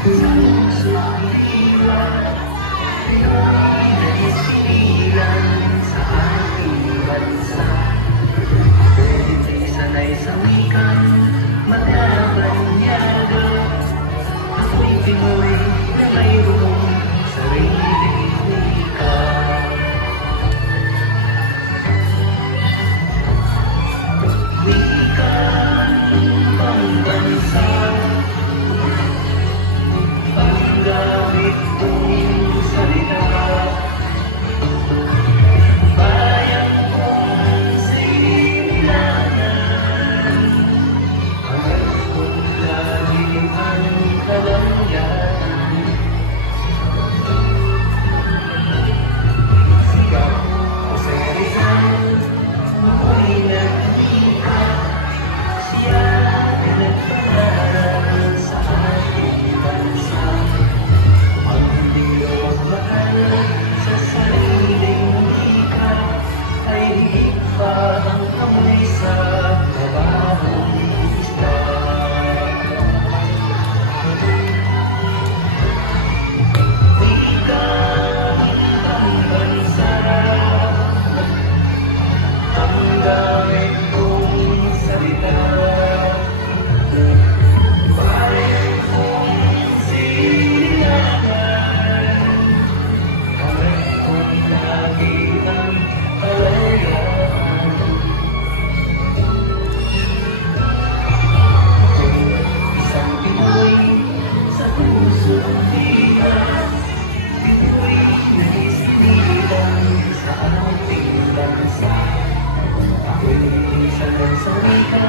Sa puso't iiwan, nagsipilan sa ating bansa. Ako hindi sanay sa wikang magkabanyaga. Ako'y Pinoy na mayroong sariling wika. Wikang pambansa, panggamit kong salita. Bayan kong sinilangan, hanggang kong lagi ang kalangyaan. Sigaw o sa Rizal, ako'y nagkika. Siya ay nagpangaral sa ating bansa. Ang hindi magmahal sa sariling wika ay higit pa ang amoy sa trabahong isda. Wika ang bansa, ang gamit kong salita. Bayan kong sinilangan, hanggang kong lagi ang kalayaan. Ako'y isang Pinoy sa puso't tiyak. Pinoy na isinilang sa ating bansa. Ako'y sanay sa wika